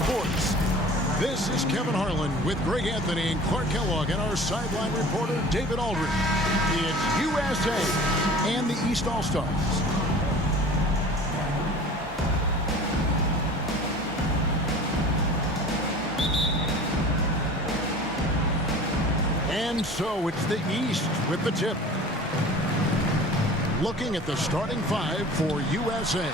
Sports. This is Kevin Harlan with Greg Anthony and Clark Kellogg and our sideline reporter, David Aldridge. It's USA and the East All-Stars. And so it's the East with the tip. Looking at the starting five for USA.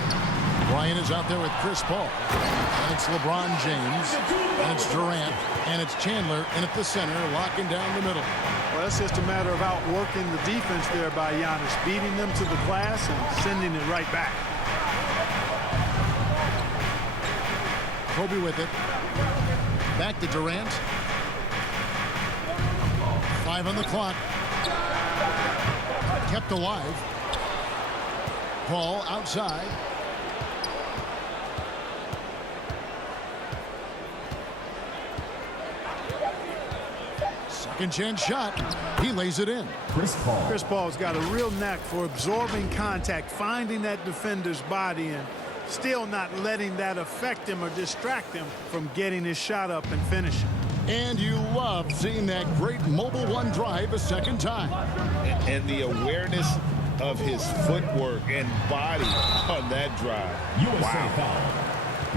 Ryan is out there with Chris Paul. And it's LeBron James. And it's Durant. And it's Chandler. And at the center, locking down the middle. Well, it's just a matter of outworking the defense there by Giannis, beating them to the glass and sending it right back. Kobe with it. Back to Durant. 5 on the clock. Kept alive. Paul outside. Second chance shot. He lays it in. Chris Paul's got a real knack for absorbing contact, finding that defender's body, and still not letting that affect him or distract him from getting his shot up and finishing. And you love seeing that great mobile one drive a second time. And the awareness of his footwork and body on that drive. USA foul.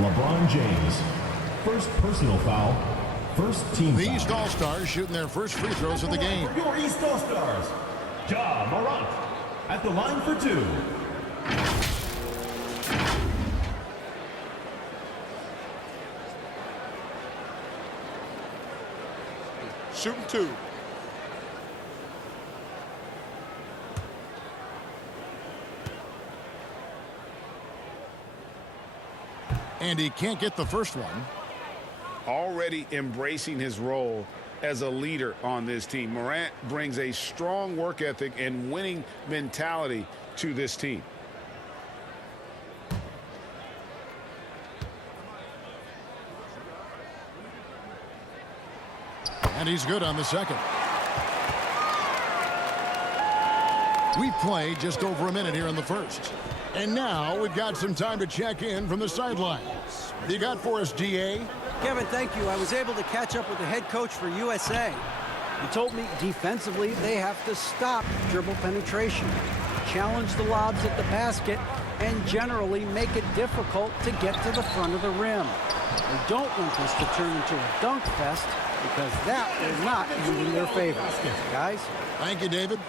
LeBron James. First personal foul. First team The foul. East All-Stars shooting their first free throws of the game. For your East All-Stars, Ja Morant at the line for 2. Shooting 2. And he can't get the first one. Already embracing his role as a leader on this team. Morant brings a strong work ethic and winning mentality to this team. And he's good on the second. We played just over a minute here in the first. And now we've got some time to check in from the sidelines. What you got for us, DA? Kevin, thank you. I was able to catch up with the head coach for USA. He told me defensively they have to stop dribble penetration, challenge the lobs at the basket, and generally make it difficult to get to the front of the rim. They don't want this to turn into a dunk fest because that will not be in their favor. Guys? Thank you, David.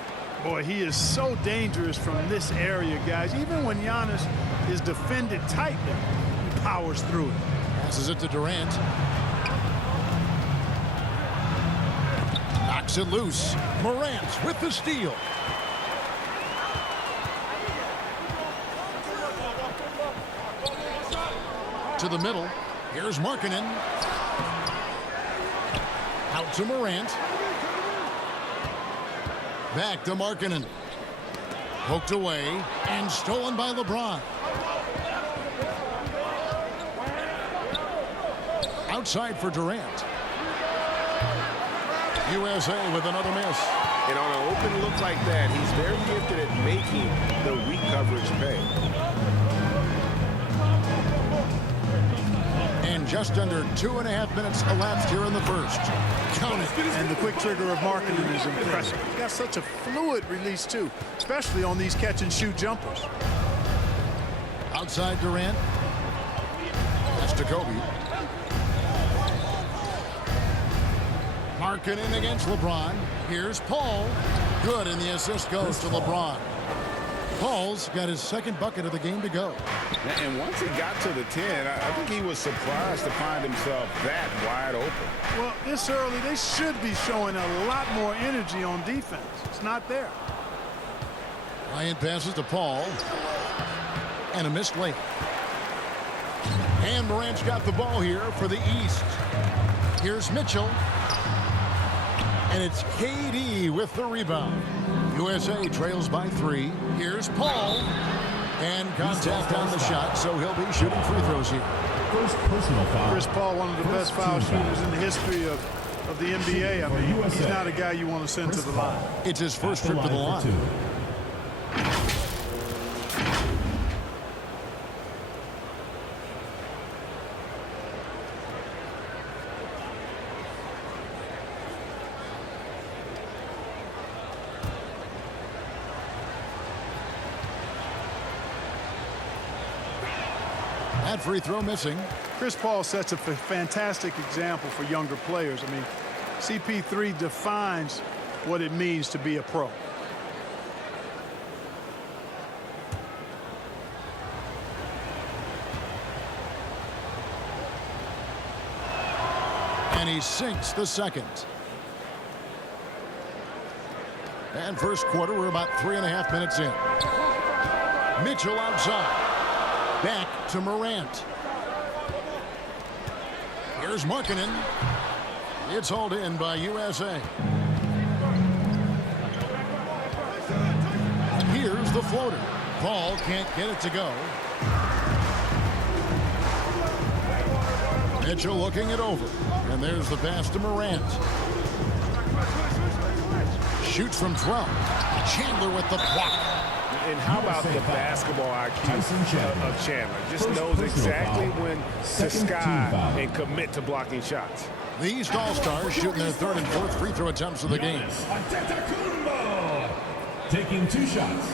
Boy, he is so dangerous from this area, guys. Even when Giannis is defended tightly, he powers through it. Passes it to Durant. Knocks it loose. Morant with the steal. To the middle. Here's Markkanen. Out to Morant. Back to Markkanen. Poked away and stolen by LeBron. Outside for Durant. USA with another miss. And on an open look like that, he's very gifted at making the weak coverage pay. And just under 2.5 minutes elapsed here in the first. Count it. And the quick trigger of Markkanen is impressive. He's got such a fluid release, too, especially on these catch-and-shoot jumpers. Outside Durant. That's to Kobe. Markkanen against LeBron. Here's Paul. Good, and the assist goes to LeBron. Paul's got his second bucket of the game to go. And once he got to the 10, I think he was surprised to find himself that wide open. Well, this early, they should be showing a lot more energy on defense. It's not there. Ryan passes to Paul. And a missed layup. And Morant's got the ball here for the East. Here's Mitchell. And it's KD with the rebound. USA trails by 3. Here's Paul. And contact on the shot, so he'll be shooting free throws here. First personal foul. Chris Paul, one of the best foul shooters in the history of the NBA. I mean, he's not a guy you want to send to the line. It's his first trip to the line. That free throw missing. Chris Paul sets a fantastic example for younger players. I mean, CP3 defines what it means to be a pro. And he sinks the second. And first quarter, we're about 3.5 minutes in. Mitchell outside. Back to Morant. Here's Markkanen. It's hauled in by USA. Here's the floater. Paul can't get it to go. Mitchell looking it over. And there's the pass to Morant. Shoots from 12. Chandler with the block. And how about the basketball IQ of Chandler? Just knows exactly when to sky and commit to blocking shots. The East All-Stars shooting their third and fourth free throw attempts of the game. Taking 2 shots.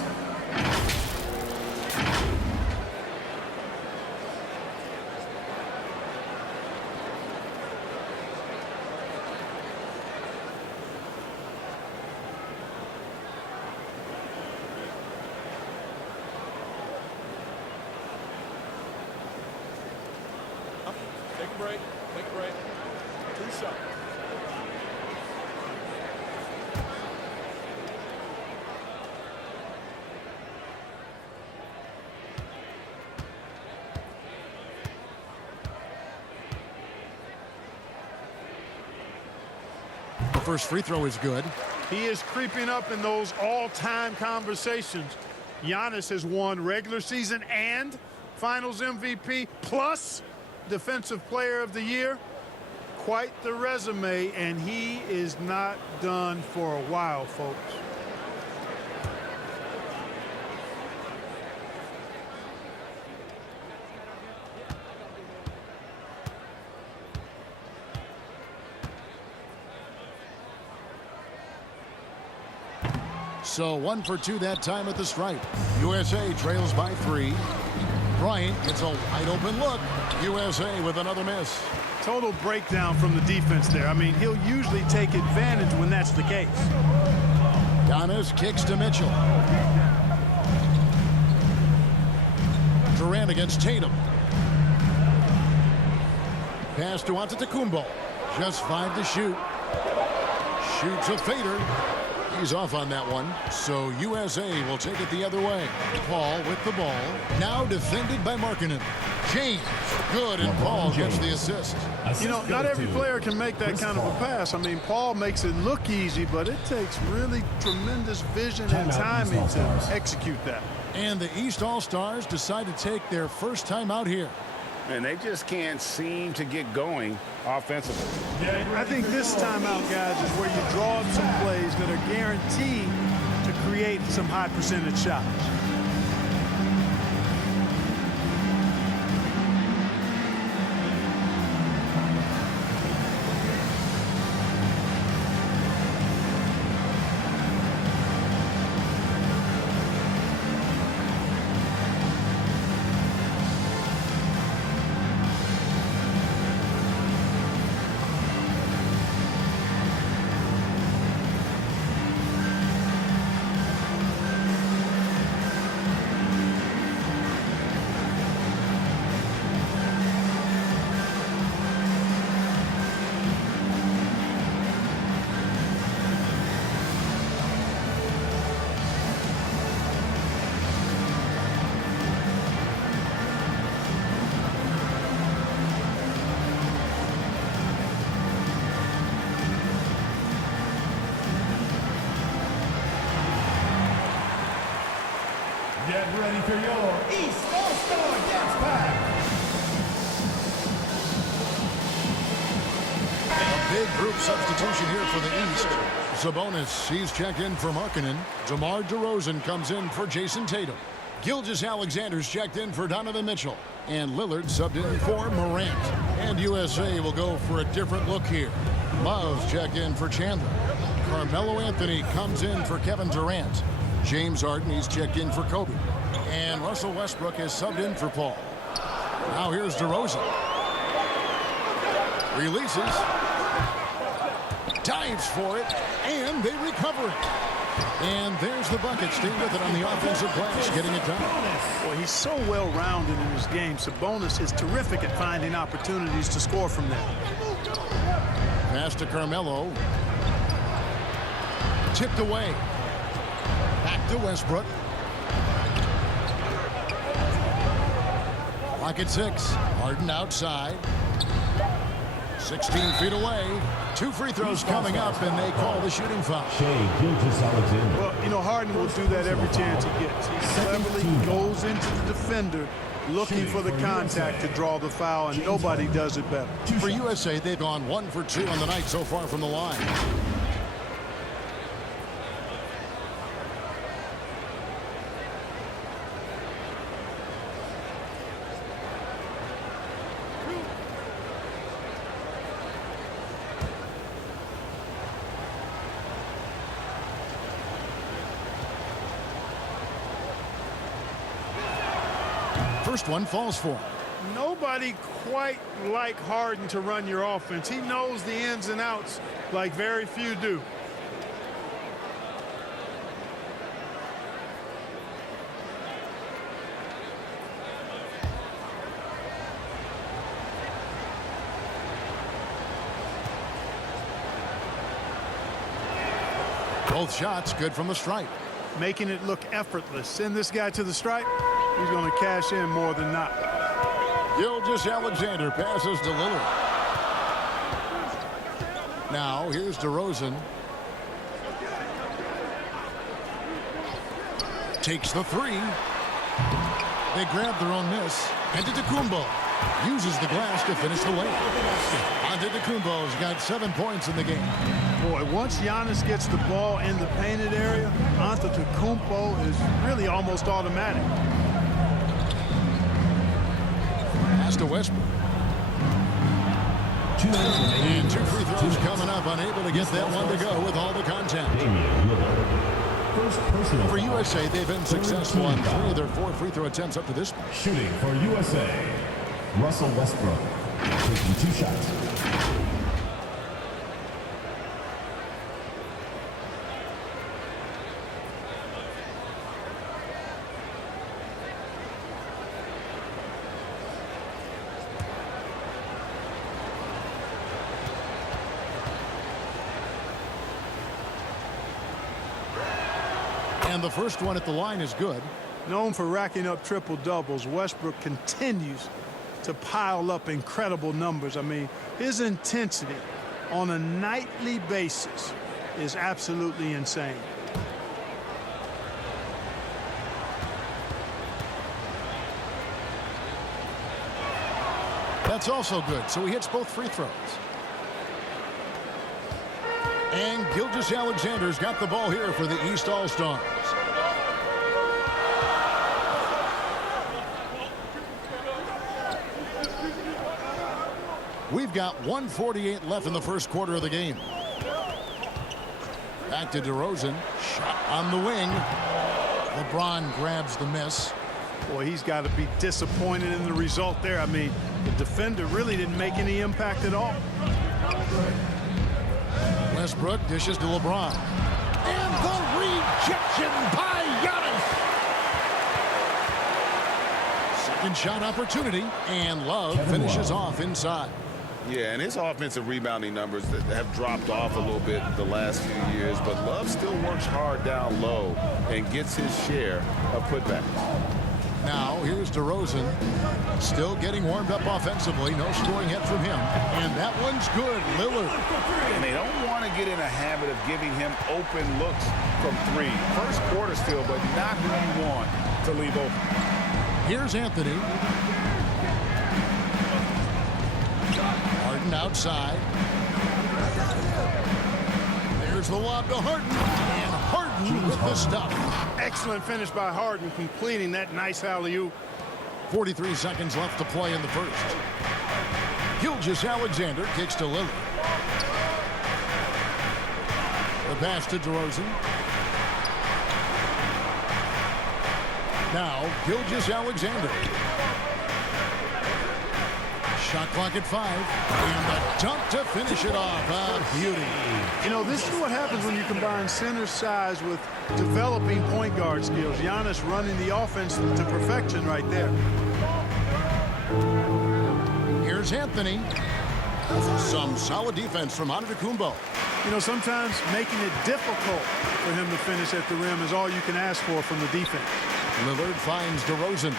Take a break. Take a break. 2 shots. The first free throw is good. He is creeping up in those all-time conversations. Giannis has won regular season and Finals MVP plus Defensive Player of the Year. Quite the resume, and he is not done for a while, folks. So 1 for 2 that time at the stripe. USA trails by 3. Bryant gets a wide open look. USA with another miss. Total breakdown from the defense there. I mean, he'll usually take advantage when that's the case. Giannis kicks to Mitchell. Durant against Tatum. Pass to Antetokounmpo. Just 5 to shoot. Shoots a fader. He's off on that one. So USA will take it the other way. Paul with the ball. Now defended by Markkanen. James. Good, and Paul gets the assist. You know, not every player can make that kind of a pass. I mean, Paul makes it look easy, but it takes really tremendous vision and timing to execute that. And the East All-Stars decide to take their first time out here. And they just can't seem to get going offensively. I think this timeout, guys, is where you draw up some plays that are guaranteed to create some high percentage shots. Get ready for your East All-Star Dance Pack. A big group substitution here for the East. Sabonis, he's checked in for Markkanen. DeMar DeRozan comes in for Jason Tatum. Gilgeous-Alexander's checked in for Donovan Mitchell. And Lillard subbed in for Morant. And USA will go for a different look here. Love's checked in for Chandler. Carmelo Anthony comes in for Kevin Durant. James Harden, he's checked in for Kobe. And Russell Westbrook is subbed in for Paul. Now here's DeRozan. Releases. Dives for it. And they recover it. And there's the bucket. Staying with it on the offensive glass, getting it done. Well, he's so well-rounded in his game. Sabonis is terrific at finding opportunities to score from there. Pass to Carmelo. Tipped away. Back to Westbrook. Clock at 6. Harden outside. 16 feet away. 2 free throws coming up, and they call the shooting foul. Shea Gilgeous-Alexander. Well, you know, Harden will do that every chance he gets. He cleverly goes into the defender looking for the contact to draw the foul, and nobody does it better. For USA, they've gone 1 for 2 on the night so far from the line. First one falls for him. Nobody quite like Harden to run your offense. He knows the ins and outs like very few do. Both shots good from the stripe. Making it look effortless. Send this guy to the stripe. He's going to cash in more than not. Gilgeous-Alexander passes to Lillard. Now here's DeRozan. Takes the 3. They grab their own miss. Antetokounmpo uses the glass to finish the layup. Antetokounmpo's got 7 points in the game. Boy, once Giannis gets the ball in the painted area, Antetokounmpo is really almost automatic. Pass to Westbrook. And 2 free throws coming up. Unable to get that one to go with all the contact. Damian Lillard. First personal For foul. USA, they've been successful on 3 of their 4 free throw attempts up to this point. Shooting for USA, Russell Westbrook. Taking 2 shots. And the first one at the line is good. Known for racking up triple-doubles, Westbrook continues to pile up incredible numbers. I mean, his intensity on a nightly basis is absolutely insane. That's also good, so he hits both free throws. And Gilgeous-Alexander's got the ball here for the East All-Stars. We've got 1:48 left in the first quarter of the game. Back to DeRozan. Shot on the wing. LeBron grabs the miss. Boy, he's got to be disappointed in the result there. I mean, the defender really didn't make any impact at all. Westbrook dishes to LeBron. And the rejection by Giannis. Second shot opportunity. And Love finishes off inside. Yeah, and his offensive rebounding numbers that have dropped off a little bit the last few years, but Love still works hard down low and gets his share of putbacks. Now, here's DeRozan. Still getting warmed up offensively. No scoring hit from him. And that one's good. Lillard. And they don't want to get in a habit of giving him open looks from 3. First quarter still, but not who you want to leave open. Here's Anthony. Harden outside. There's the lob to Harden. And Harden with the stuff. Excellent finish by Harden, completing that nice alley-oop. 43 seconds left to play in the first. Gilgeous-Alexander kicks to Lillard. The pass to DeRozan. Now, Gilgeous-Alexander. Shot clock at 5. And the dunk to finish it off. A beauty. You know, this is what happens when you combine center size with developing point guard skills. Giannis running the offense to perfection right there. Here's Anthony. Some solid defense from Antetokounmpo. You know, sometimes making it difficult for him to finish at the rim is all you can ask for from the defense. Lillard finds DeRozan.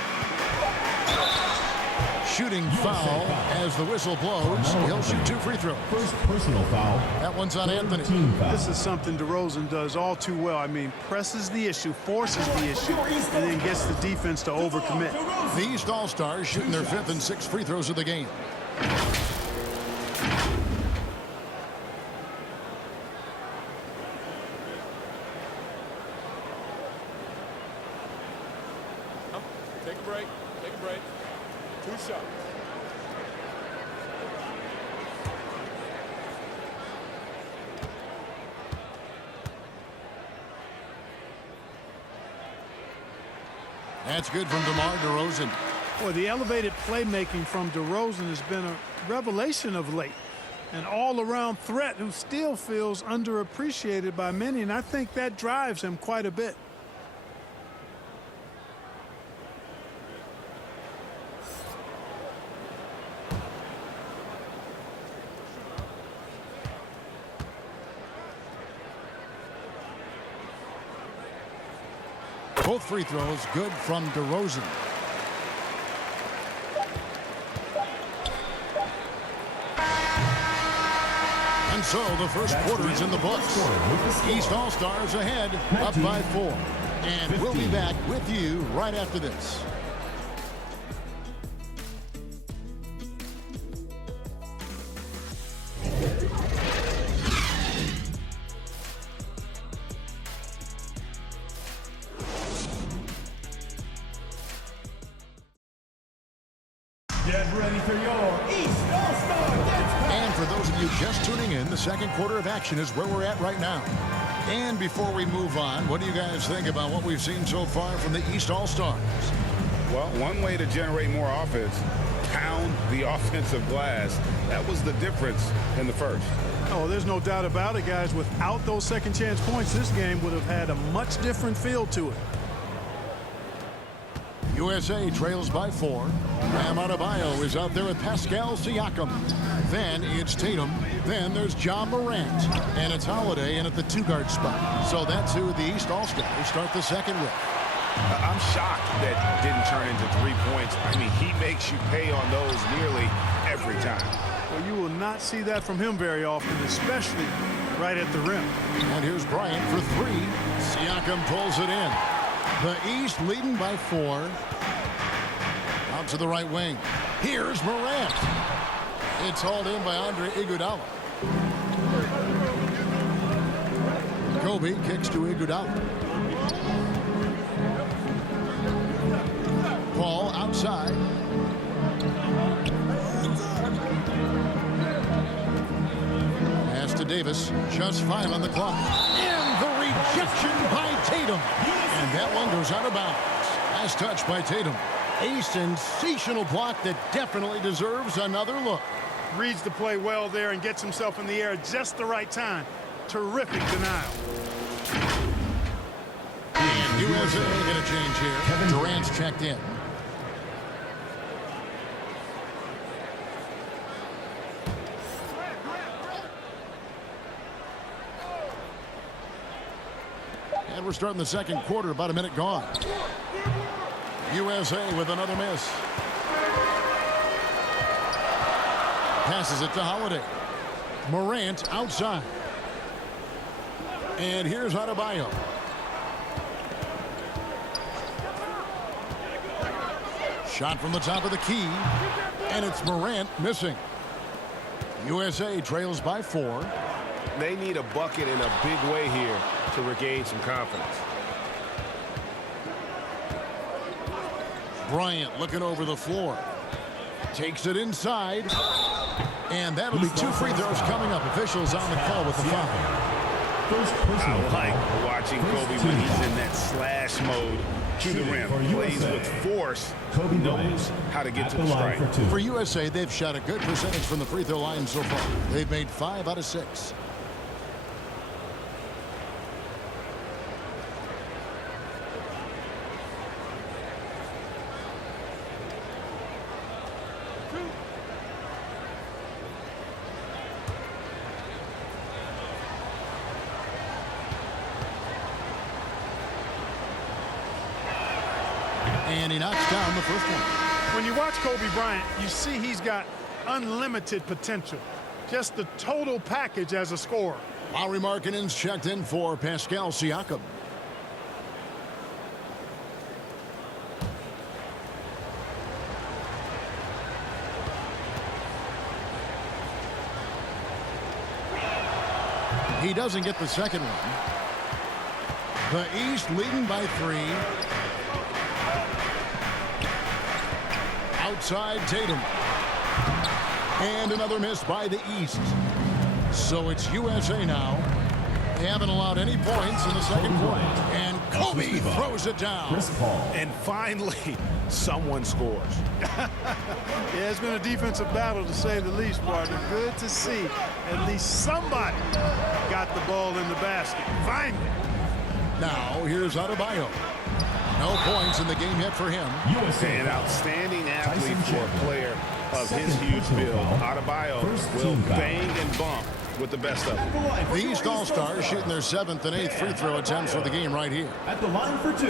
Shooting foul as the whistle blows. He'll shoot 2 free throws. First personal foul. That one's on Anthony. Team foul. This is something DeRozan does all too well. I mean, presses the issue, forces the issue, and then gets the defense to overcommit. The East All-Stars shooting their 5th and 6th free throws of the game. Take a break. Take a break. 2 shots. That's good from DeMar DeRozan. Boy, the elevated playmaking from DeRozan has been a revelation of late. An all-around threat who still feels underappreciated by many, and I think that drives him quite a bit. Both free throws good from DeRozan. And so the first quarter is in the books. East All-Stars ahead, up by 4. And we'll be back with you right after this. Get ready for your East All-Star Dance. And for those of you just tuning in, the second quarter of action is where we're at right now. And before we move on, what do you guys think about what we've seen so far from the East All-Stars? Well, one way to generate more offense, pound the offensive glass. That was the difference in the first. Oh, there's no doubt about it, guys. Without those second chance points, this game would have had a much different feel to it. USA trails by 4. Bam Adebayo is out there with Pascal Siakam. Then it's Tatum. Then there's John Morant. And it's Holiday in at the 2-guard spot. So that's who the East All-Stars start the second with. I'm shocked that didn't turn into 3 points. I mean, he makes you pay on those nearly every time. Well, you will not see that from him very often, especially right at the rim. And here's Bryant for 3. Siakam pulls it in. The East leading by 4. Out to the right wing. Here's Morant. It's hauled in by Andre Iguodala. Kobe kicks to Iguodala. Paul outside. Pass to Davis. Just 5 on the clock. And the rejection by Tatum. And that one goes out of bounds. Nice touch by Tatum. A sensational block that definitely deserves another look. Reads the play well there and gets himself in the air at just the right time. Terrific denial. And USA get a change here. Durant's checked in. And we're starting the second quarter, about a minute gone. USA with another miss. Passes it to Holiday. Morant outside. And here's Adebayo. Shot from the top of the key. And it's Morant missing. USA trails by 4. They need a bucket in a big way here to regain some confidence. Bryant looking over the floor. Takes it inside. And that'll be 2 free throws coming up. Officials on the call with the foul. First personal I like foul. watching First Kobe team when he's foul. in that slash mode to the rim. For Plays USA, with force, Kobe knows Bryant how to get at to the the line strike. for 2. For USA, they've shot a good percentage from the free throw line so far. They've made 5 out of 6. And he knocks down the first one. When you watch Kobe Bryant, you see he's got unlimited potential. Just the total package as a scorer. Lauri Markkanen's checked in for Pascal Siakam. He doesn't get the second one. The East leading by 3. Outside Tatum. And another miss by the East. So it's USA now. They haven't allowed any points in the second quarter. And Kobe throws it down. Chris Paul. And finally, someone scores. Yeah, it's been a defensive battle to say the least, partner. Good to see at least somebody got the ball in the basket. Finally. Now here's Adebayo. No points in the game yet for him. USA. An outstanding athlete Tyson for a Chandler. player of his Second huge personal build. foul. Adebayo First will team foul. bang and bump with the best of them. The East All-Stars shooting their 7th and 8th free throw attempts for the game right here. At the line for 2.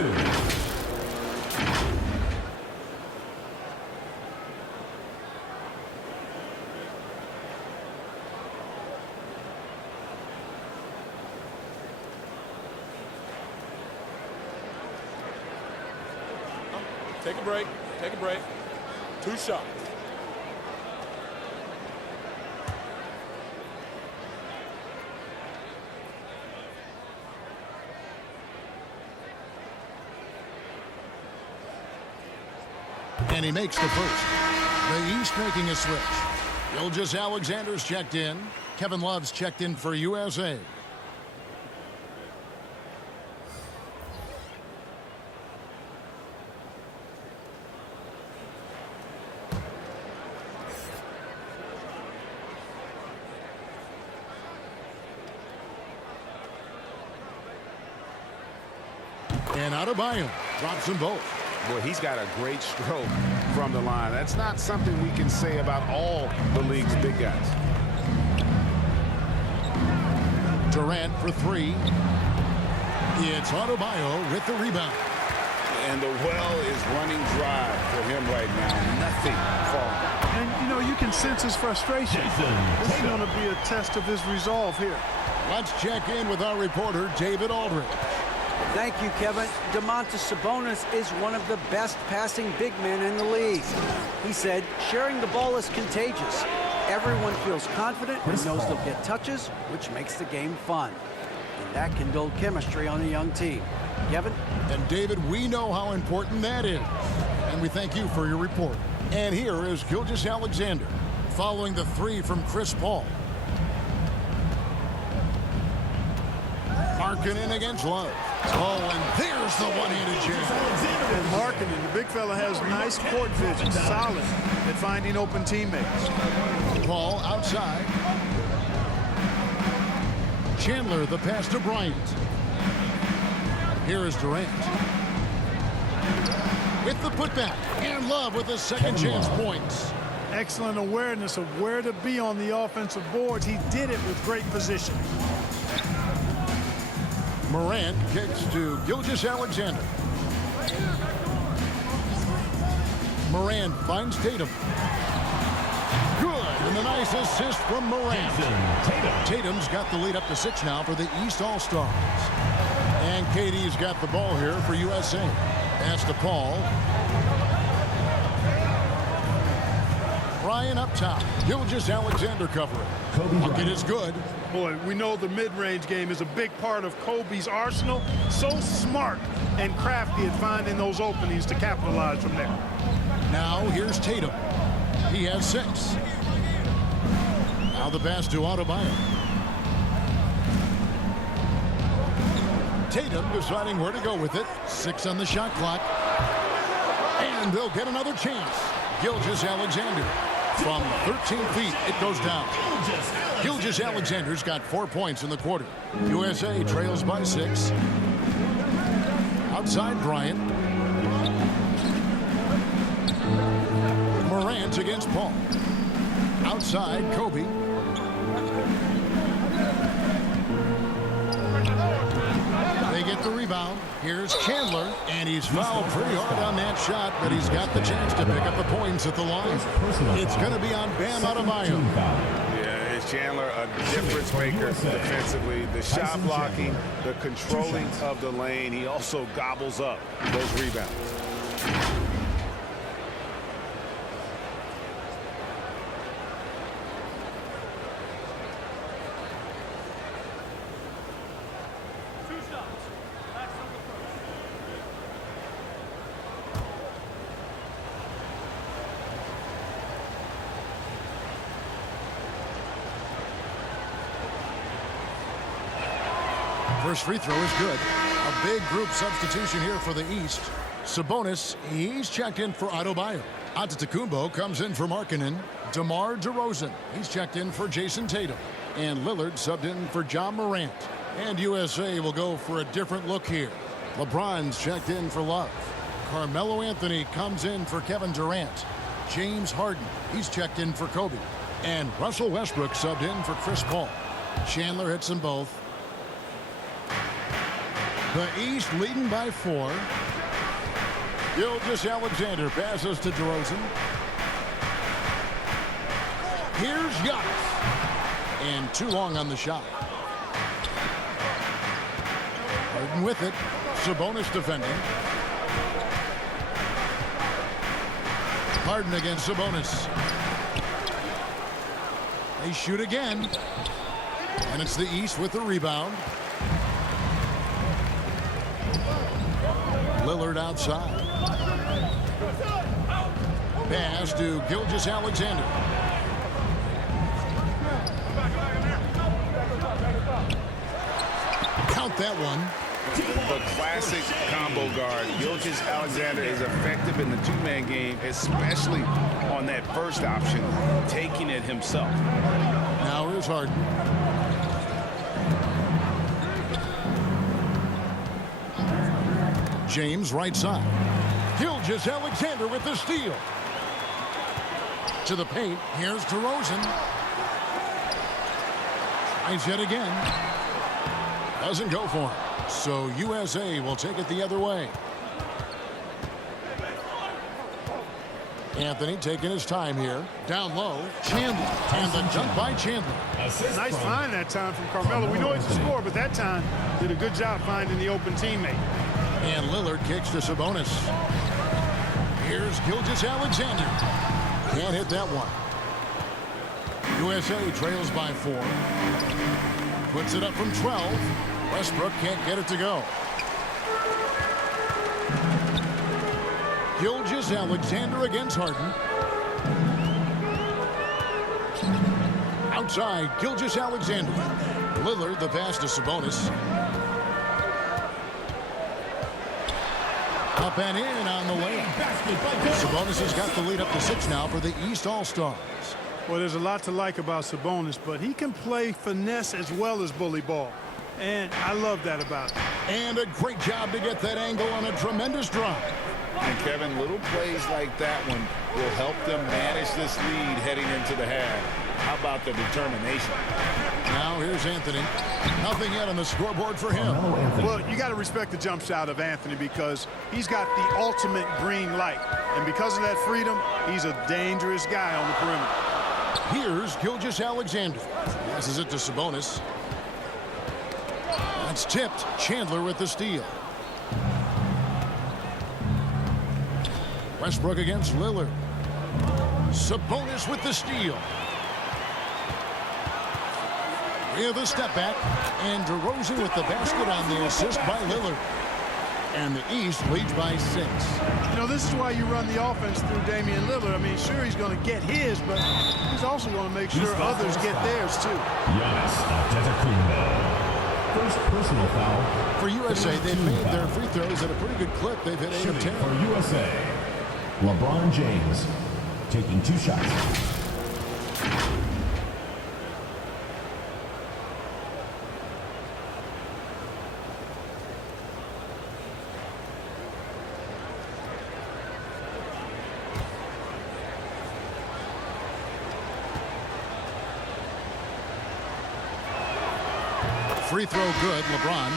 Take a break. Take a break. 2 shots. And he makes the first. The East making a switch. Gilgeous Alexander's checked in. Kevin Love's checked in for USA. And Adebayo drops them both. Boy, he's got a great stroke from the line. That's not something we can say about all the league's big guys. Durant for 3. It's Adebayo with the rebound. And the well is running dry for him right now. Nothing falling. And, you know, you can sense his frustration. This is going to be a test of his resolve here. Let's check in with our reporter, David Aldridge. Thank you, Kevin. Domantas Sabonis is one of the best passing big men in the league. He said, sharing the ball is contagious. Everyone feels confident and knows they'll get touches, which makes the game fun. And that can build chemistry on a young team. Kevin? And David, we know how important that is. And we thank you for your report. And here is Gilgeous Alexander following the 3 from Chris Paul. Markkanen against Love. Oh, and there's the one-handed jam. And Markkanen, the big fella, has nice court vision, solid at finding open teammates. Paul outside. Chandler, the pass to Bryant. Here is Durant. With the putback. And Love with his second chance points. Excellent awareness of where to be on the offensive boards. He did it with great position. Morant kicks to Gilgeous Alexander. Morant finds Tatum. Good, and a nice assist from Morant. Tatum's got the lead up to 6 now for the East All-Stars. And KD's got the ball here for USA. Pass to Paul. Ryan up top. Gilgeous Alexander covering. Bucket is good. Boy, we know the mid-range game is a big part of Kobe's arsenal. So smart and crafty at finding those openings to capitalize from there. Now here's Tatum. He has 6. Now the pass to Adebayo. Tatum deciding where to go with it. 6 on the shot clock. And they'll get another chance. Gilgeous-Alexander. From 13 feet, it goes down. Gilgeous-Alexander's got 4 points in the quarter. USA trails by 6. Outside Bryant. Morant against Paul. Outside Kobe. They get the rebound. Here's Chandler, and he's fouled pretty hard on that shot, but he's got the chance to pick up the points at the line. It's going to be on Bam Adebayo. Yeah, it's Chandler, a difference maker defensively. The shot blocking, the controlling of the lane. He also gobbles up those rebounds. First free throw is good. A big group substitution here for the East. Sabonis, he's checked in for Adebayo. Antetokounmpo comes in for Markkanen. DeMar DeRozan, he's checked in for Jason Tatum. And Lillard subbed in for John Morant. And USA will go for a different look here. LeBron's checked in for Love. Carmelo Anthony comes in for Kevin Durant. James Harden, he's checked in for Kobe. And Russell Westbrook subbed in for Chris Paul. Chandler hits them both. The East leading by 4. Gilgeous-Alexander passes to DeRozan. Here's Giannis. And too long on the shot. Harden with it. Sabonis defending. Harden against Sabonis. They shoot again. And it's the East with the rebound. Lillard outside. Pass to Gilgeous-Alexander. Count that one. The classic combo guard. Gilgeous-Alexander is effective in the two-man game, especially on that first option, taking it himself. Now here's Harden. James right side. Gilgeous-Alexander with the steal. To the paint. Here's DeRozan. Tries yet again. Doesn't go for him. So USA will take it the other way. Anthony taking his time here. Down low. Chandler. And the dunk by Chandler. Nice find that time from Carmelo. We know he's a scorer, but that time did a good job finding the open teammate. And Lillard kicks to Sabonis. Here's Gilgeous-Alexander. Can't hit that one. USA trails by 4. Puts it up from 12. Westbrook can't get it to go. Gilgeous-Alexander against Harden. Outside, Gilgeous-Alexander. Lillard the pass to Sabonis. Up and in on the way. Sabonis has got the lead up to 6 now for the East All-Stars. Well, there's a lot to like about Sabonis, but he can play finesse as well as bully ball. And I love that about him. And a great job to get that angle on a tremendous drive. And Kevin, little plays like that one will help them manage this lead heading into the half. How about the determination? Now here's Anthony. Nothing yet on the scoreboard for him. Well, you got to respect the jump shot of Anthony because he's got the ultimate green light. And because of that freedom, he's a dangerous guy on the perimeter. Here's Gilgeous-Alexander. Passes it to Sabonis. That's tipped. Chandler with the steal. Westbrook against Lillard. Sabonis with the steal. With a step back. And DeRozan with the basket on the assist by Lillard. And the East leads by 6. You know, this is why you run the offense through Damian Lillard. I mean, sure, he's going to get his, but he's also going to make sure others get theirs, too. Giannis Antetokounmpo. First personal foul. For USA, they've Team made their foul. free throws at a pretty good clip. They've hit 8 of Shooting 10. for USA. LeBron James taking 2 shots. Free throw good, LeBron.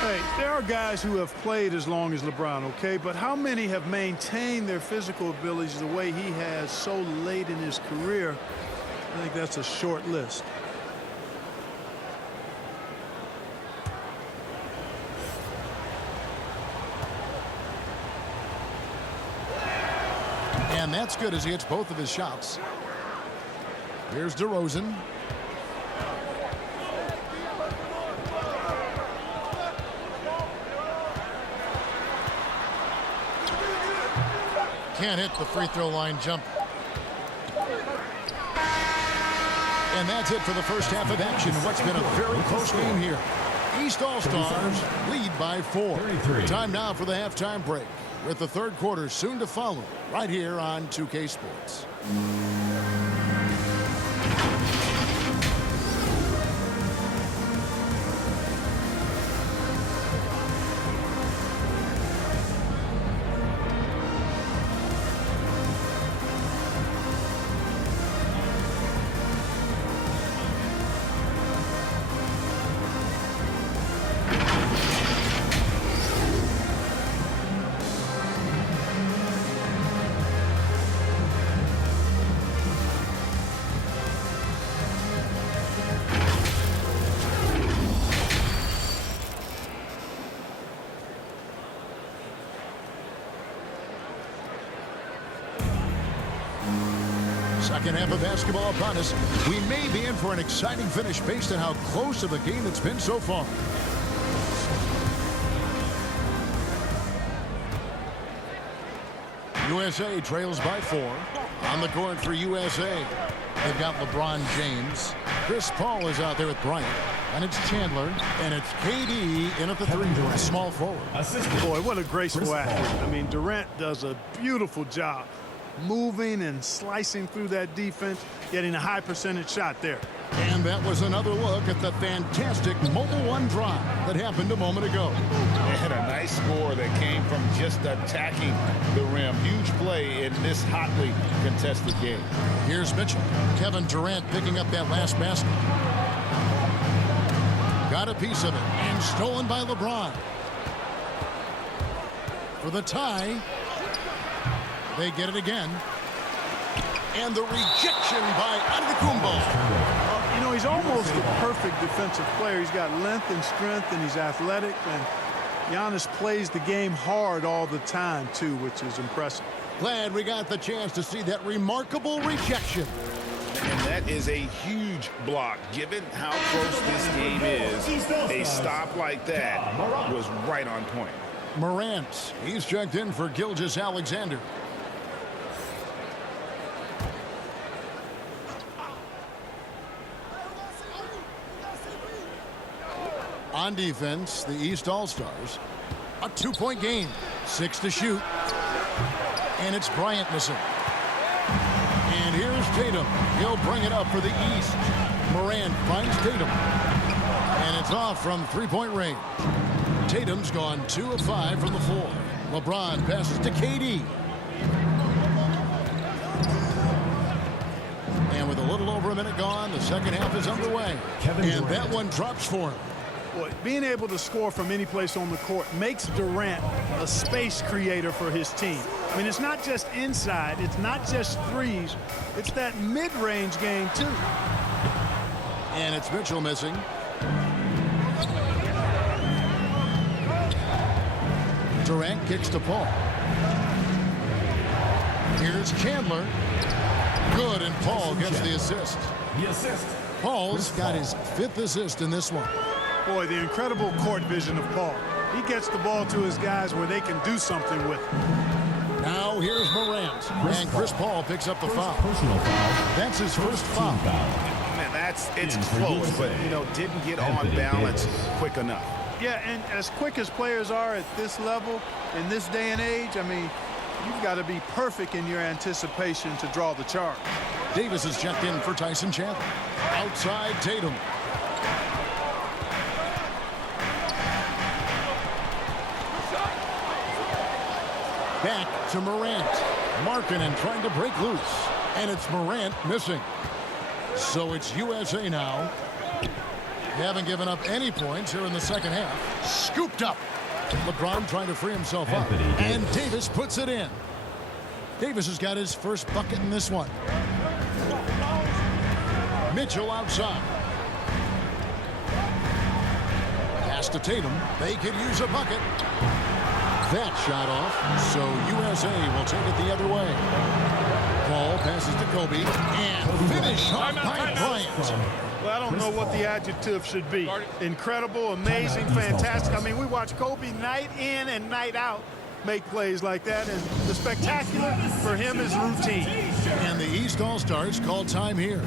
Hey, there are guys who have played as long as LeBron, okay? But how many have maintained their physical abilities the way he has so late in his career? I think that's a short list. And that's good as he hits both of his shots. Here's DeRozan. Can't hit the free throw line jump. And that's it for the first half of action. What's been a very close game here. East All-Stars lead by 4. 33. Time now for the halftime break, with the third quarter soon to follow, right here on 2K Sports. Second half of basketball upon us. We may be in for an exciting finish based on how close of a game it's been so far. USA trails by 4. On the court for USA, they've got LeBron James. Chris Paul is out there with Bryant. And it's Chandler. And it's KD in at the 3. Small forward. Boy, what a graceful athlete. I mean, Durant does a beautiful job moving and slicing through that defense, getting a high percentage shot there. And that was another look at the fantastic Mobile One drive that happened a moment ago. And a nice score that came from just attacking the rim. Huge play in this hotly contested game. Here's Mitchell. Kevin Durant picking up that last basket. Got a piece of it and stolen by LeBron. For the tie. They get it again. And the rejection by Antetokounmpo. You know, he's almost the perfect defensive player. He's got length and strength, and he's athletic. And Giannis plays the game hard all the time, too, which is impressive. Glad we got the chance to see that remarkable rejection. And that is a huge block. Given how close this game is, a stop like that was right on point. Morant, he's checked in for Gilgeous-Alexander. On defense, the East All-Stars. A 2-point game. 6 to shoot. And it's Bryant missing. And here's Tatum. He'll bring it up for the East. Morant finds Tatum. And it's off from 3-point range. Tatum's gone 2 of 5 from the floor. LeBron passes to KD. And with a little over a minute gone, the second half is underway. And that one drops for him. Boy, being able to score from any place on the court makes Durant a space creator for his team. I mean, it's not just inside. It's not just threes. It's that mid-range game, too. And it's Mitchell missing. Durant kicks to Paul. Here's Chandler. Good, and Paul gets the assist. The assist. Paul's got his 5th assist in this one. Boy, the incredible court vision of Paul. He gets the ball to his guys where they can do something with it. Now here's Morant. And Chris Paul picks up the foul. Personal foul. That's his first Team foul. Man, it's close, but, you know, didn't get on balance quick enough. Yeah, and as quick as players are at this level, in this day and age, I mean, you've got to be perfect in your anticipation to draw the charge. Davis is checked in for Tyson Chandler. Outside Tatum. Back to Morant. Markkanen trying to break loose. And it's Morant missing. So it's USA now. They haven't given up any points here in the second half. Scooped up. LeBron trying to free himself up. And Davis puts it in. Davis has got his first bucket in this one. Mitchell outside. Pass to Tatum. They could use a bucket. That shot off, so USA will take it the other way. Ball passes to Kobe, and finish off by Bryant. Well, I don't know what the adjective should be. Incredible, amazing, fantastic. I mean, we watch Kobe night in and night out make plays like that, and the spectacular for him is routine. And the East All-Stars call time here.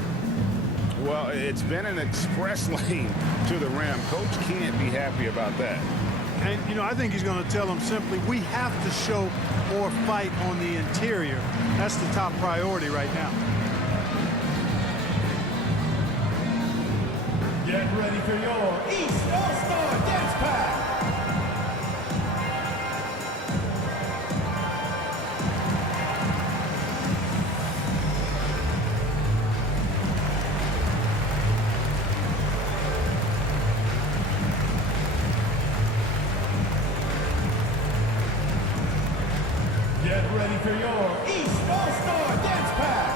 Well, it's been an express lane to the rim. Coach can't be happy about that. And, you know, I think he's going to tell them simply, we have to show more fight on the interior. That's the top priority right now. Get ready for your East All-Star Dance Pack. Get ready for your East All-Star Dance Pack.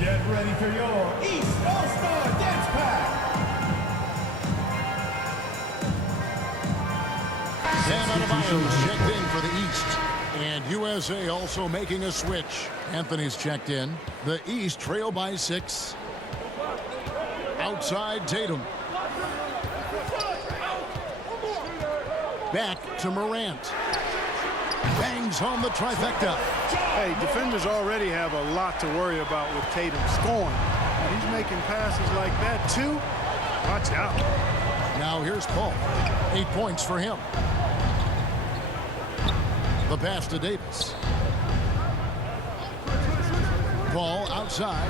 Get ready for your East All-Star Dance Pack. Sam Adebayo's checked in for the East. And USA also making a switch. Anthony's checked in. The East trail by 6. Outside Tatum. Back to Morant. Bangs home the trifecta. Hey, defenders already have a lot to worry about with Tatum scoring. He's making passes like that, too. Watch out. Now here's Paul. 8 points for him. The pass to Davis. Paul outside.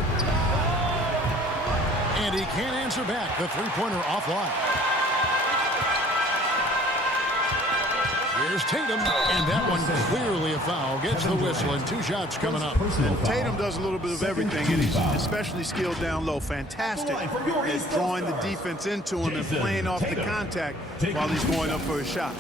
And he can't answer back. The three-pointer offline. Here's Tatum, and that one clearly a foul. Gets the whistle, and 2 shots coming up. And Tatum does a little bit of everything, and he's especially skilled down low. Fantastic at drawing the defense into him and playing off the contact while he's going up for a shot.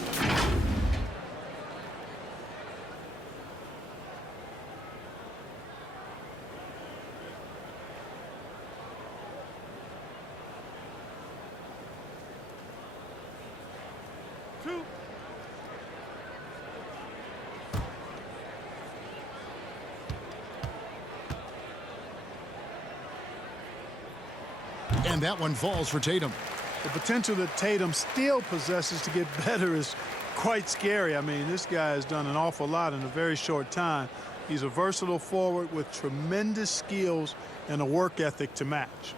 And that one falls for Tatum. The potential that Tatum still possesses to get better is quite scary. I mean, this guy has done an awful lot in a very short time. He's a versatile forward with tremendous skills and a work ethic to match.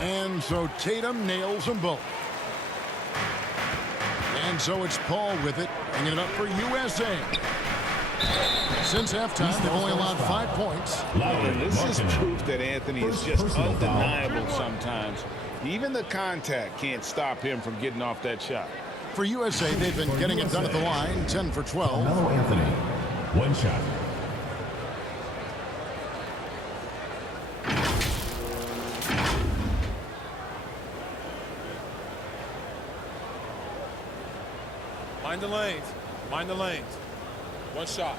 And so Tatum nails them both. And so it's Paul with it, bringing it up for USA. Since halftime, they've only allowed 5 points. And this is proof that Anthony is just undeniable sometimes. Even the contact can't stop him from getting off that shot. For USA, they've been getting it done at the line, 10 for 12. Carmelo Anthony, 1 shot. Mind the lanes. Mind the lanes. 1 shot.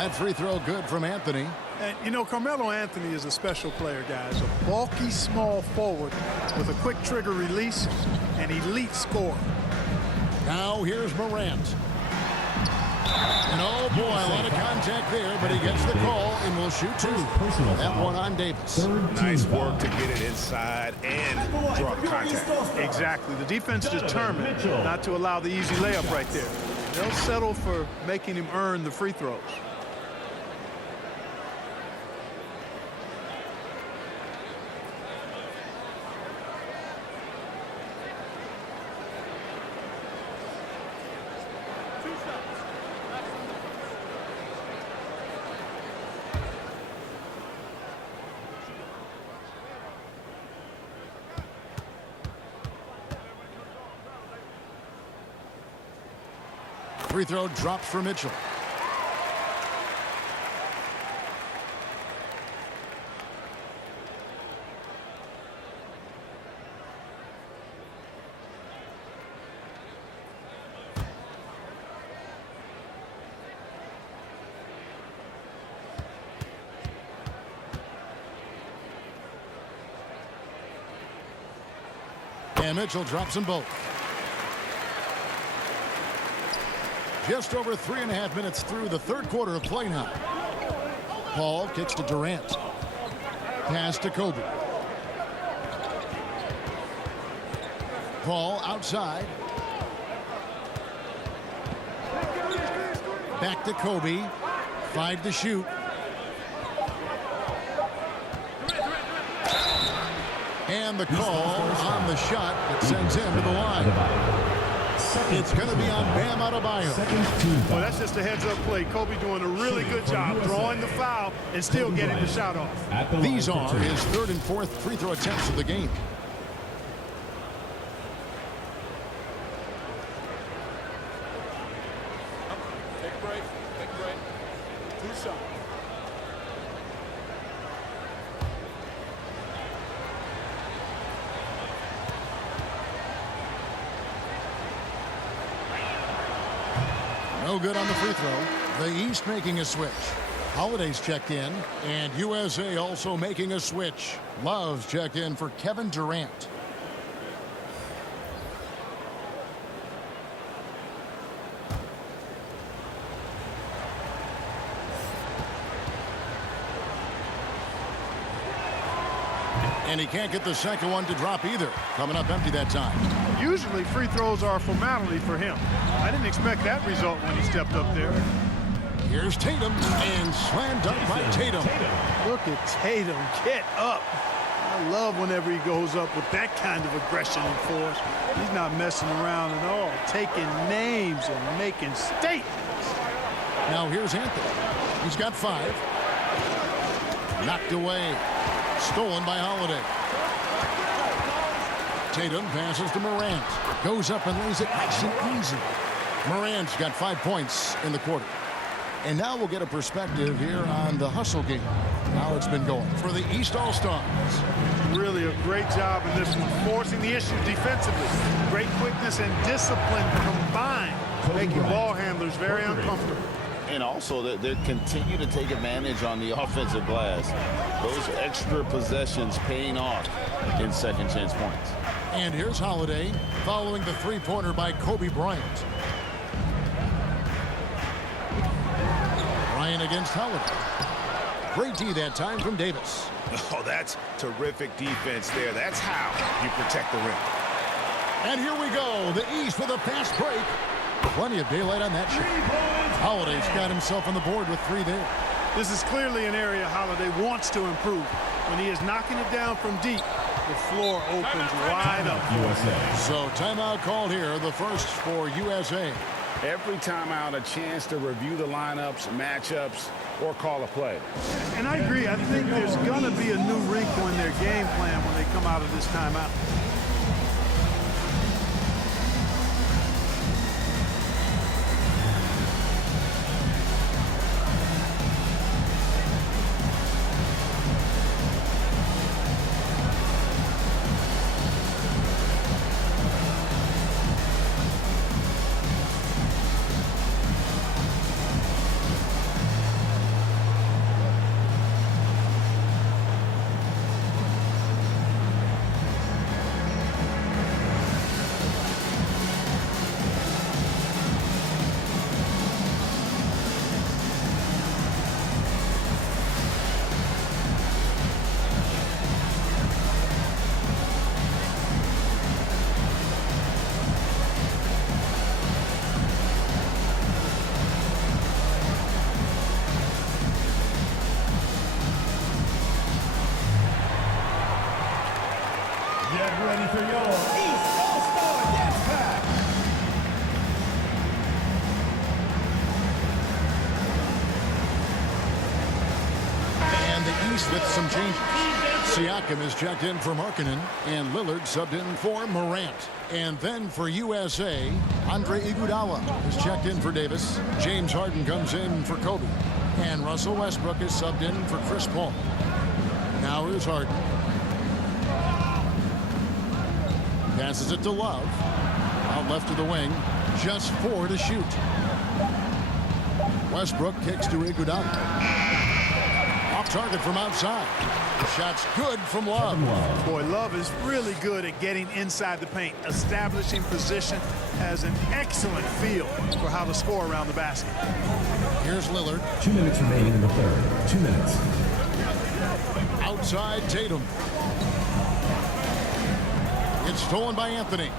That free throw good from Anthony. And, you know, Carmelo Anthony is a special player, guys. A bulky, small forward with a quick trigger release, an elite scorer. Now here's Morant. And oh boy, a lot of contact there, but he gets the call and will shoot two. That one on Davis. Nice work to get it inside and draw contact. Exactly. The defense determined not to allow the easy layup right there. They'll settle for making him earn the free throws. Free throw drops for Mitchell. And Mitchell drops them both. Just over 3.5 minutes through the third quarter of play now. Paul kicks to Durant. Pass to Kobe. Paul outside. Back to Kobe. 5 to shoot. And the call on the shot that sends him to the line. It's going to be on Bam Adebayo. Well, that's just a heads-up play. Kobe doing a really good job drawing the foul and still getting the shot off. These are his third and fourth free throw attempts of the game. Take a break. Take a break. 2 shots. No good on the free throw. The East making a switch. Holiday's checked in, and USA also making a switch. Love's checked in for Kevin Durant. And he can't get the second one to drop either. Coming up empty that time. Usually free throws are a formality for him. I didn't expect that result when he stepped up there. Here's Tatum, and slam dunk by Tatum. Look at Tatum get up. I love whenever he goes up with that kind of aggression and force. He's not messing around at all, taking names and making statements. Now here's Anthony. He's got 5. Knocked away. Stolen by Holiday. Tatum passes to Morant. Goes up and lays it nice and easy. Morant's got 5 points in the quarter. And now we'll get a perspective here on the hustle game. How it's been going for the East All-Stars. Really a great job in this one, forcing the issue defensively. Great quickness and discipline combined, making ball handlers very uncomfortable. And also, they continue to take advantage on the offensive glass. Those extra possessions paying off in second chance points. And here's Holiday following the three-pointer by Kobe Bryant. Bryant against Holiday. Great D that time from Davis. Oh, that's terrific defense there. That's how you protect the rim. And here we go. The East with a fast break. Plenty of daylight on that shot. Holiday's got himself on the board with 3 there. This is clearly an area Holiday wants to improve. When he is knocking it down from deep, the floor opens wide up. USA. So timeout called here, the first for USA. Every timeout, a chance to review the lineups, matchups, or call a play. And I agree. I think there's going to be a new wrinkle in their game plan when they come out of this timeout. ready for your East All-Star Dance Pack. And the East with some changes. Siakam is checked in for Markkanen, and Lillard subbed in for Morant. And then for USA, Andre Iguodala is checked in for Davis. James Harden comes in for Kobe. And Russell Westbrook is subbed in for Chris Paul. Now here's Harden. Passes it to Love. Out left to the wing. Just 4 to shoot. Westbrook kicks to Iguodala. Off target from outside. The shot's good from Love. Boy, Love is really good at getting inside the paint, establishing position, has an excellent feel for how to score around the basket. Here's Lillard. 2 minutes remaining in the third. 2 minutes. Outside Tatum. It's stolen by Anthony.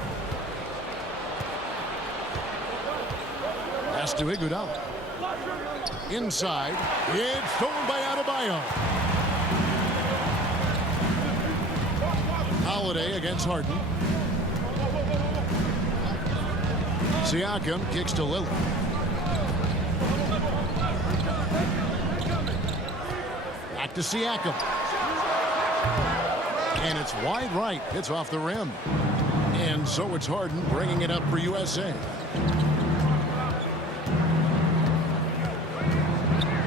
Pass to Iguodala. Inside. It's stolen by Adebayo. Holiday against Harden. Siakam kicks to Lillard. Back to Siakam. And it's wide right. It's off the rim. And so it's Harden bringing it up for USA.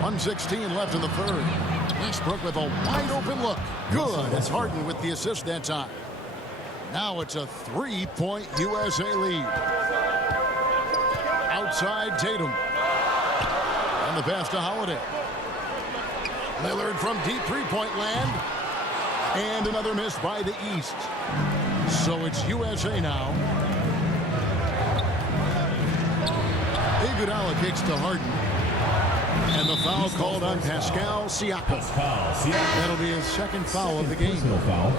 1:16 left in the third. Westbrook with a wide open look. Good. It's Harden with the assist that time. Now it's a 3-point USA lead. Outside Tatum. And the pass to Holiday. Lillard from deep three-point land. And another miss by the East. So it's USA now. Iguodala kicks to Harden. And the foul called on Pascal Siakam. That'll be his second foul of the game.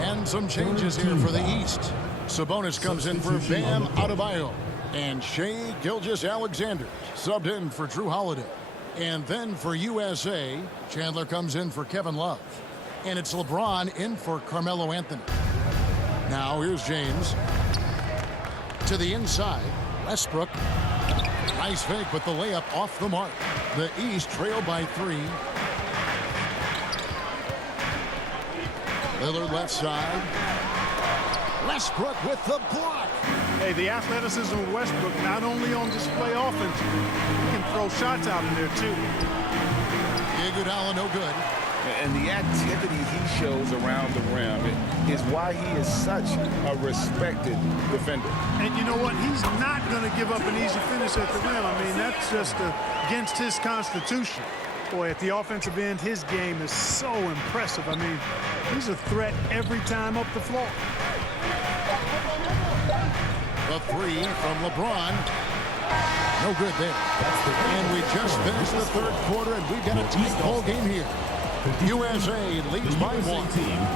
And some changes here for the East. Sabonis comes in for Bam Adebayo. And Shai Gilgeous-Alexander subbed in for Drew Holiday. And then for USA, Chandler comes in for Kevin Love. And it's LeBron in for Carmelo Anthony. Now here's James. To the inside, Westbrook. Nice fake with the layup off the mark. The East trail by 3. Lillard left side. Westbrook with the block. Hey, the athleticism of Westbrook not only on display offensively, he can throw shots out in there too. Iguodala no good. And the activity he shows around the rim is why he is such a respected defender. And you know what? He's not going to give up an easy finish at the rim. I mean, that's just against his constitution. Boy, at the offensive end, his game is so impressive. I mean, he's a threat every time up the floor. The 3 from LeBron. No good there. And we just finished the third quarter, and we've got a tight ball game here. USA leads by 1.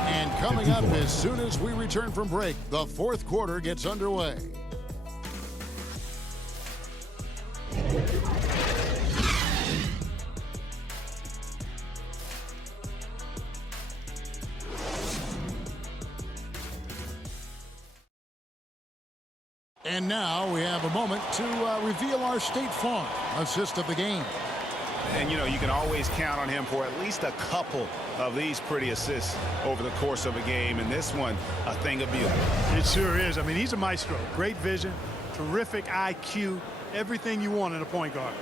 And coming up as soon as we return from break, the fourth quarter gets underway. And now we have a moment to reveal our State Farm assist of the game. And, you know, you can always count on him for at least a couple of these pretty assists over the course of a game. And this one, a thing of beauty. It sure is. I mean, he's a maestro. Great vision, terrific IQ, everything you want in a point guard.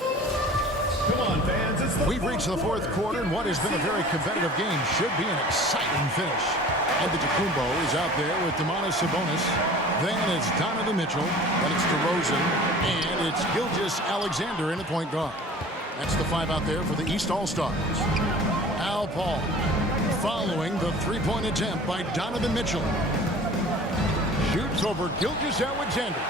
Come on, fans. We've reached the fourth quarter, and what has been a very competitive game should be an exciting finish. Antetokounmpo is out there with Domantas Sabonis. Then it's Donovan Mitchell. Then it's DeRozan. And it's Gilgeous-Alexander in the point guard. That's the 5 out there for the East All-Stars. Al Paul following the three-point attempt by Donovan Mitchell. Shoots over Gilgeous-Alexander.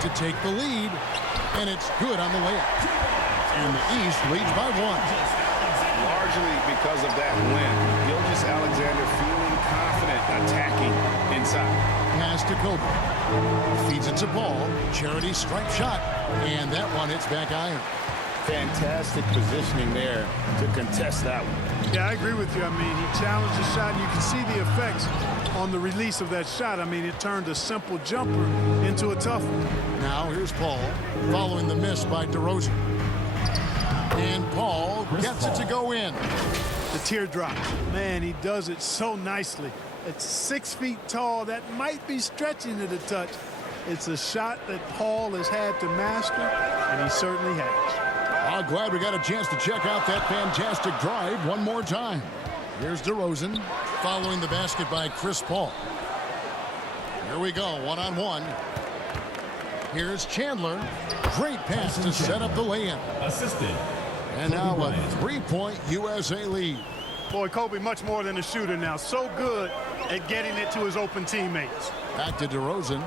To take the lead. And it's good on the layup. And the East leads by 1. Largely because of that win. Gilgeous-Alexander feeling confident attacking inside. Pass to Kobe. Feeds it to Ball. Charity stripe shot. And that one hits back iron. fantastic positioning there to contest that one. Yeah, I agree with you. I mean, he challenged the shot, and you can see the effects on the release of that shot. I mean, it turned a simple jumper into a tough one. Now here's Paul following the miss by DeRozan. And Paul gets it to go in. The teardrop. Man, he does it so nicely. It's 6 feet tall. That might be stretching it a touch. It's a shot that Paul has had to master, and he certainly has. I'm glad we got a chance to check out that fantastic drive one more time. Here's DeRozan following the basket by Chris Paul. Here we go, one-on-one. Here's Chandler. Great pass to set up the lay-in. Assisted. And now a 3-point USA lead. Boy, Kobe much more than a shooter now. So good at getting it to his open teammates. Back to DeRozan.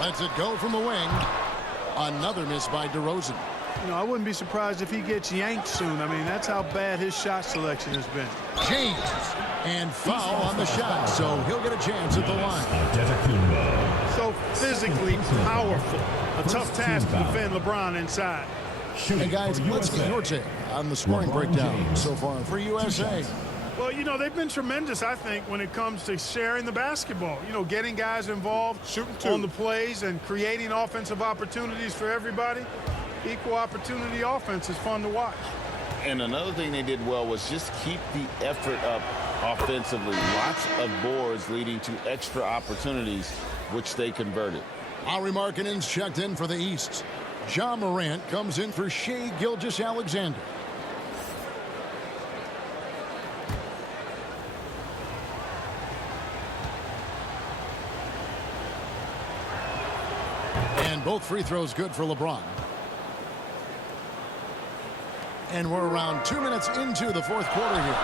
Lets it go from the wing. Another miss by DeRozan. You know, I wouldn't be surprised if he gets yanked soon. I mean, that's how bad his shot selection has been. James. And foul on the shot, so he'll get a chance at the line. So physically powerful. A tough task to defend LeBron inside. Hey, guys, let's get your take on the scoring breakdown so far for USA. Well, you know, they've been tremendous, I think, when it comes to sharing the basketball. You know, getting guys involved on the plays and creating offensive opportunities for everybody. Equal opportunity offense is fun to watch. And another thing they did well was just keep the effort up offensively. Lots of boards leading to extra opportunities, which they converted. Lauri Markkanen's checked in for the East. John Morant comes in for Shai Gilgeous-Alexander. And both free throws good for LeBron. And we're around 2 minutes into the fourth quarter here.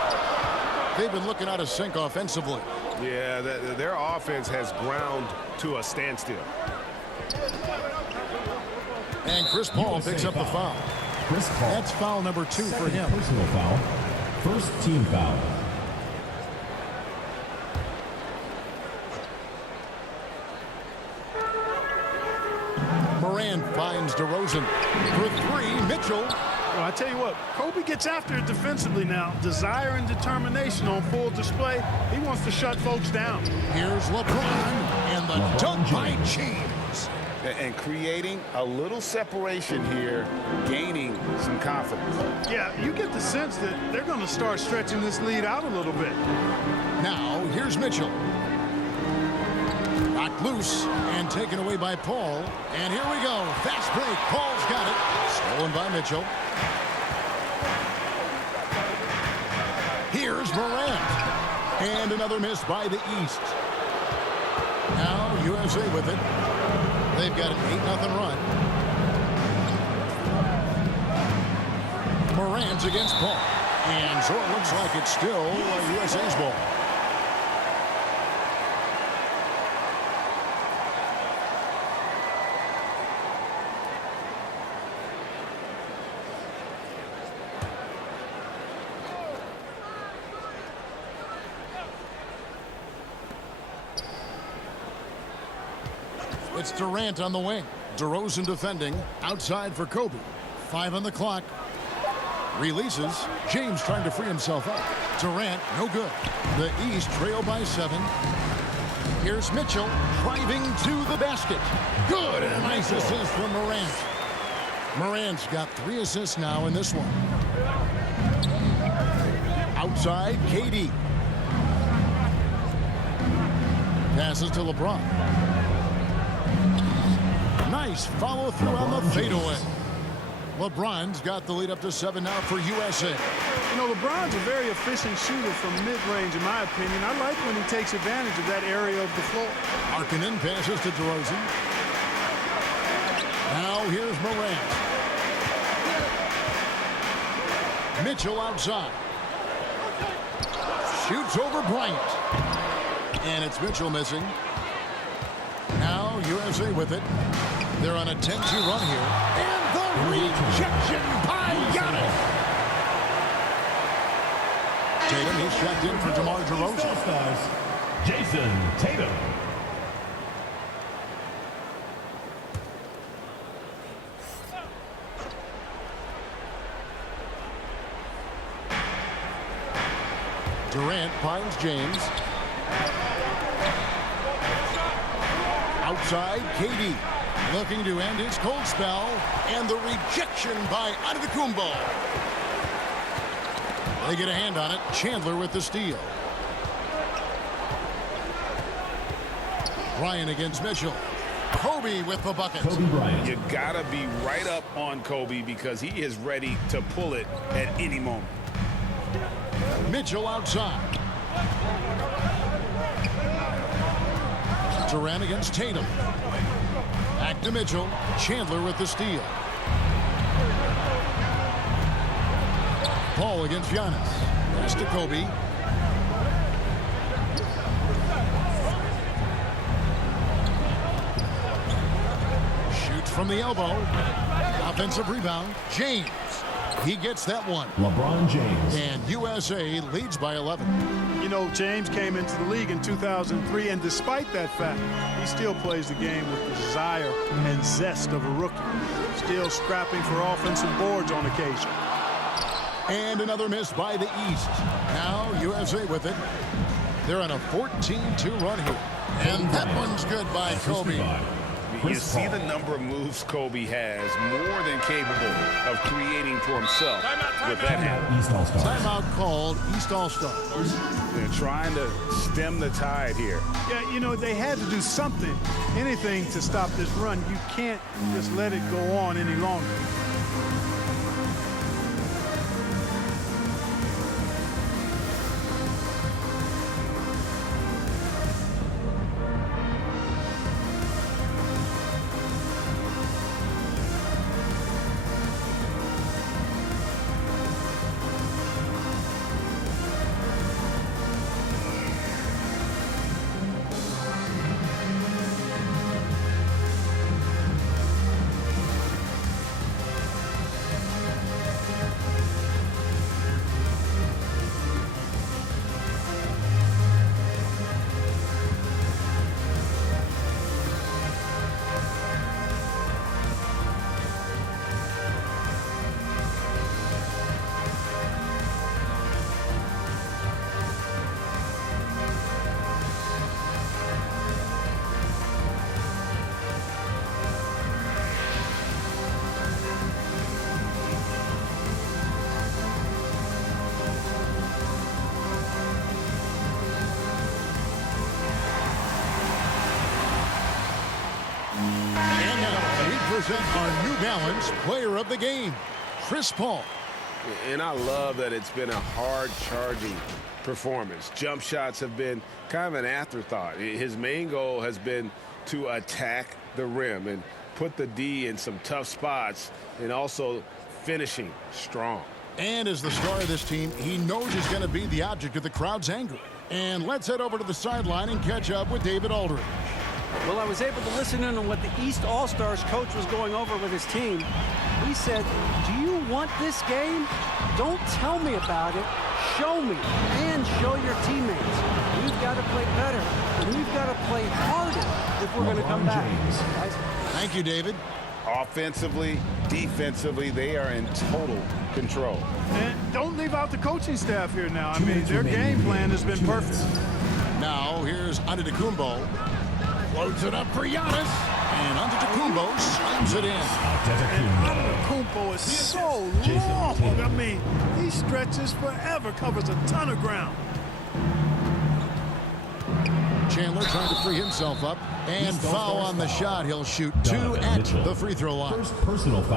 They've been looking out of sync offensively. Yeah, their offense has ground to a standstill. And Chris Paul picks up the foul. Chris Paul. That's foul number 2 for him. Personal foul. First team foul. Moran finds DeRozan for 3. Mitchell. Well, I tell you what, Kobe gets after it defensively now. Desire and determination on full display. He wants to shut folks down. Here's LeBron and the dunk by James. And creating a little separation here, gaining some confidence. Yeah, you get the sense that they're going to start stretching this lead out a little bit. Now, here's Mitchell. Knocked loose and taken away by Paul. And here we go. Fast break. Paul's got it. Stolen by Mitchell. Here's Morant. And another miss by the East. Now USA with it. They've got an 8-0 run. Morant against Paul. And so it looks like it's still USA's ball. It's Durant on the wing. DeRozan defending. Outside for Kobe. 5 on the clock. Releases. James trying to free himself up. Durant, no good. The East trail by 7. Here's Mitchell driving to the basket. Good. And a nice assist from Morant. Morant's got 3 assists now in this one. Outside, KD. Passes to LeBron. Nice follow through on the fadeaway. LeBron's got the lead up to 7 now for USA. You know, LeBron's a very efficient shooter from mid-range, in my opinion. I like when he takes advantage of that area of the floor. Markkanen passes to DeRozan. Now here's Morant. Mitchell outside. Shoots over Bryant. And it's Mitchell missing. Now USA with it. They're on a 10-2 run here. And the rejection by Giannis. Tatum. He's checked in for DeMar DeRozan. All-Stars, Jason Tatum. Durant finds James. Outside, KD looking to end his cold spell, and the rejection by Antetokounmpo. They get a hand on it. Chandler with the steal. Bryant against Mitchell. Kobe with the bucket. Kobe Bryant. You gotta be right up on Kobe because he is ready to pull it at any moment. Mitchell outside. Durant against Tatum. Back to Mitchell. Chandler with the steal. Paul against Giannis. Pass to Kobe. Shoots from the elbow. Offensive rebound. James. He gets that one. LeBron James. And USA leads by 11. You know, James came into the league in 2003, and despite that fact, he still plays the game with the desire and zest of a rookie. Still scrapping for offensive boards on occasion. And another miss by the East. Now USA with it. They're on a 14-2 run here. And that one's good by Kobe. You see the number of moves Kobe has, more than capable of creating for himself with that hand. East All-Stars. Timeout called East All-Stars. They're trying to stem the tide here. Yeah, you know, they had to do something, anything to stop this run. You can't just let it go on any longer. Our New Balance player of the game, Chris Paul. And I love that it's been a hard-charging performance. Jump shots have been kind of an afterthought. His main goal has been to attack the rim and put the D in some tough spots and also finishing strong. And as the star of this team, he knows he's going to be the object of the crowd's anger. And let's head over to the sideline and catch up with David Aldridge. Well, I was able to listen in on what the East All-Stars coach was going over with his team. He said, do you want this game? Don't tell me about it. Show me and show your teammates. We've got to play better, and we've got to play harder if we're going to come back. Guys. Thank you, David. Offensively, defensively, they are in total control. And don't leave out the coaching staff here now. I mean, their game plan has been perfect. Now, here's Antetokounmpo. Floats it up for Giannis. And Antetokounmpo slams it in. Antetokounmpo is so long. I mean, he stretches forever, covers a ton of ground. Chandler trying to free himself up. And foul on the shot. He'll shoot 2 at the free throw line. First personal foul.